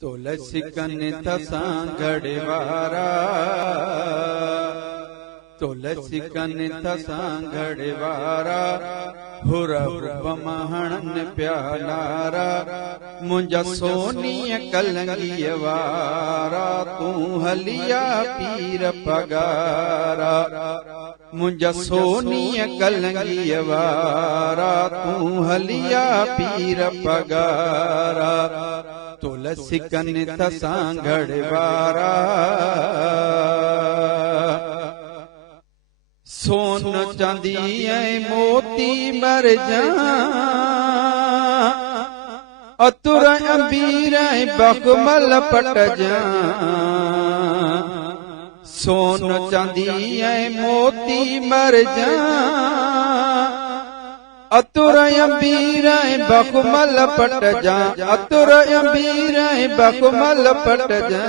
तुलसी कनिथ सांगड़ वारा, तुलसी कनिथ सांगड़ वारा, हुर बमहणन प्यालारा, मुंजा सोनीय कलंगी वारा, तू हलिया पीर पगारा। मुंजा सोनीय कलंगी वारा, तू हलिया पीर पगारा। तुलसी कनिथ सांगड़ वारा, सोन चांदी ऐं मोती मर जा, अतुर अंबीर ऐं बखमल पट जा। सोन चांदी ऐं मोती मर जा, अतुर अंबीर ऐं बखमल पट जा, अतुर अंबीर ऐं बखमल पट जा।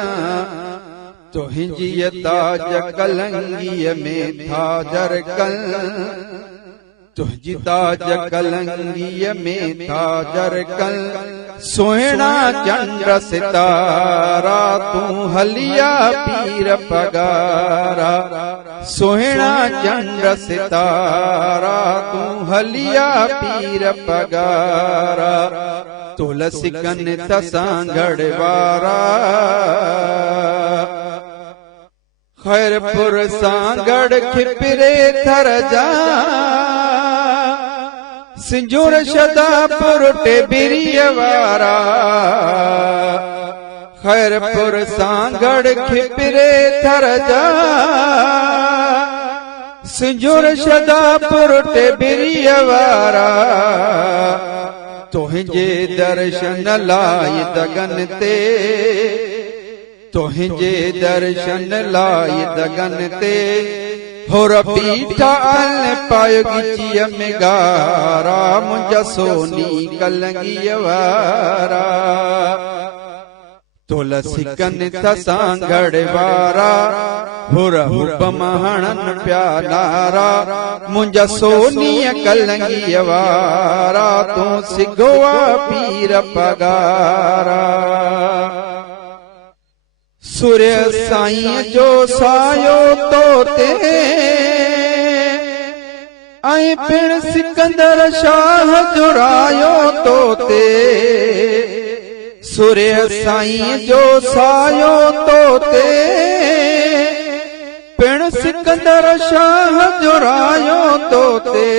तुहिंजी ताज कलंगीअ में थाजर कल, तुहिंजी ताज कलंगीअ में थाजर कल, सुहिणा चंद्र सितारा, तू हलिया पीर पगारा। सुहिणा चंद्र सितारा, तू हलिया पीर पगारा। तुलसी कनिथ सांगड़ वारा, खैरपुर सांगड़ खिपरे थर जा, सिंजूर शदापुर टेबिरिय वारा। खैरपुर सांगड़ खिपरे थर जा, सिंजूर शदापुर टेबिरिय वारा। तुहिंजे दर्शन लाइ दगन ते, तुहिंजे दर्शन लाइ दगन ते, हुर बीठा अल पायो गिचीअ में गारा, मुंजा सोनी कलंगी वारा। तुलसी कनिथ सांगड़ वारा, हुर बमहणन प्यालारा, मुंजा सोनी कलंगी वारा, तू सिगोआ पीर पगारा। सूर्य साईं जो सायो तोते, ऐं पिण सिकंदर शाह जुरायो तोते। सूर्य साईं जो सायो तोते, पिण सिकंदर शाह जुरायो तोते।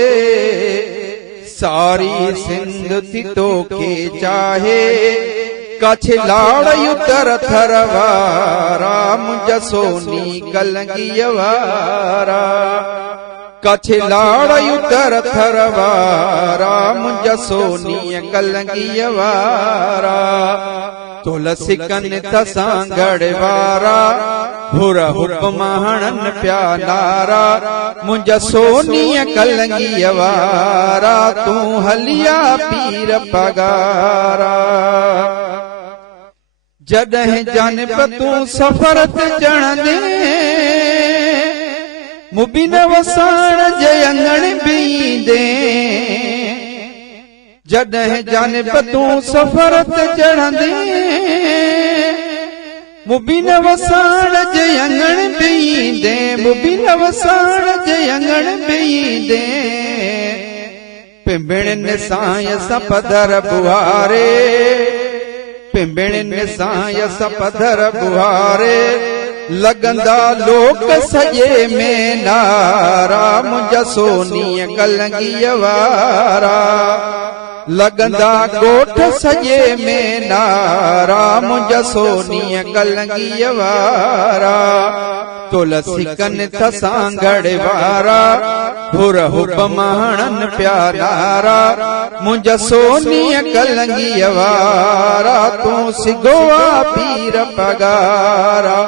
सारी सिंध थी तोखे चाहे, कच्छ लाड़ उतर थर वारा, मुंजा सोनी कलंगी वारा। कच्छ लाड़ उतर थर वारा, मुंजा सोनी कलंगी वारा। तुलसी कनिथ सांगड़ वारा, हुर बमहणन प्यालारा, मुंजा सोनी कलंगी वारा, तू हलिया पीर पगारा। जॾहिं जानब तू सफ़र ते चढ़ंदे, मुबीन वसाण जे अंगण बींदे। जॾहिं जानब तू सफ़र ते चढ़ंदे, मुबीन वसाण जे अंगण बींदे। मुबीन वसाण जे अंगण बींदे। पिंबिड़नि सां सपधर बुहारे, पिंबिड़नि सां सपधर बुहारे, लगंदा लोक सजे में नारा, मुंजा सोनी कलंगी वारा। लगंदा गोठ सजे में नारा, मुंजा सोनी कलंगी वारा। तुलसी कनिथ सांगड़ वारा, हुर बमहणन प्यालारा, मुंजा सोनी कलंगी वारा, तू सिगोआ पीर पगारा।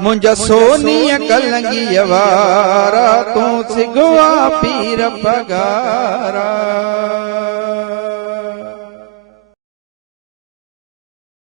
मुंजा सोनी कलंगी वारा, तू सिगोआ पीर पगारा।